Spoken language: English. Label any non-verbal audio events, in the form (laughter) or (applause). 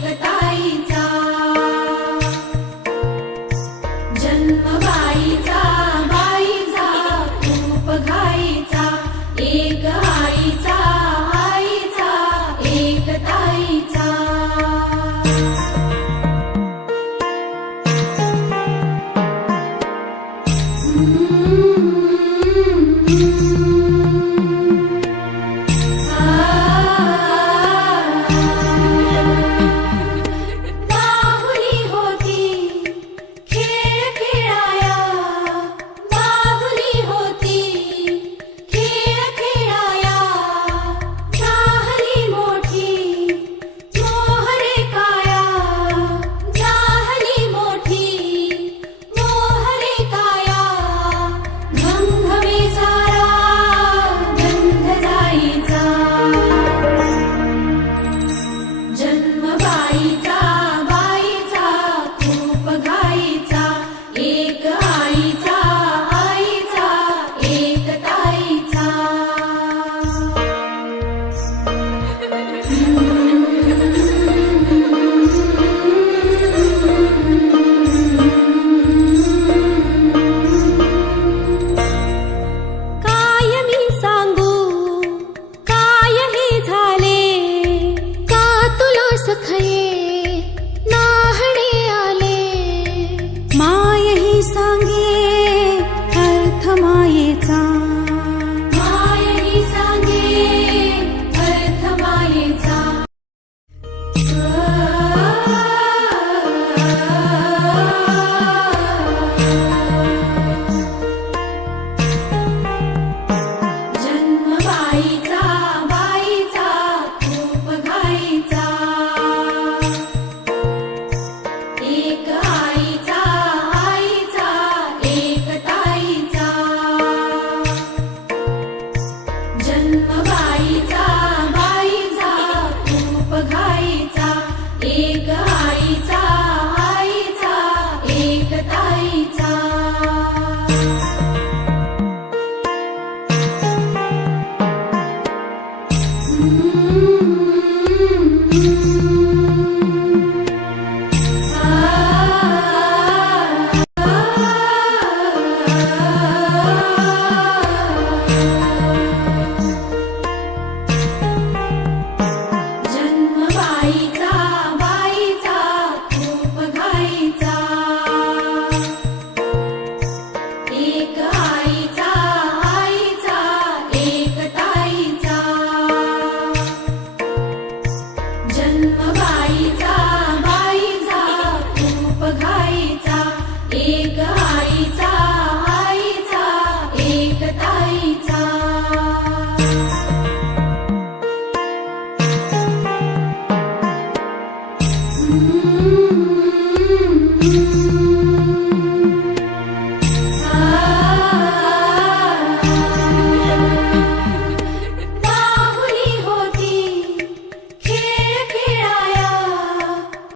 take (laughs) the sangi Peace.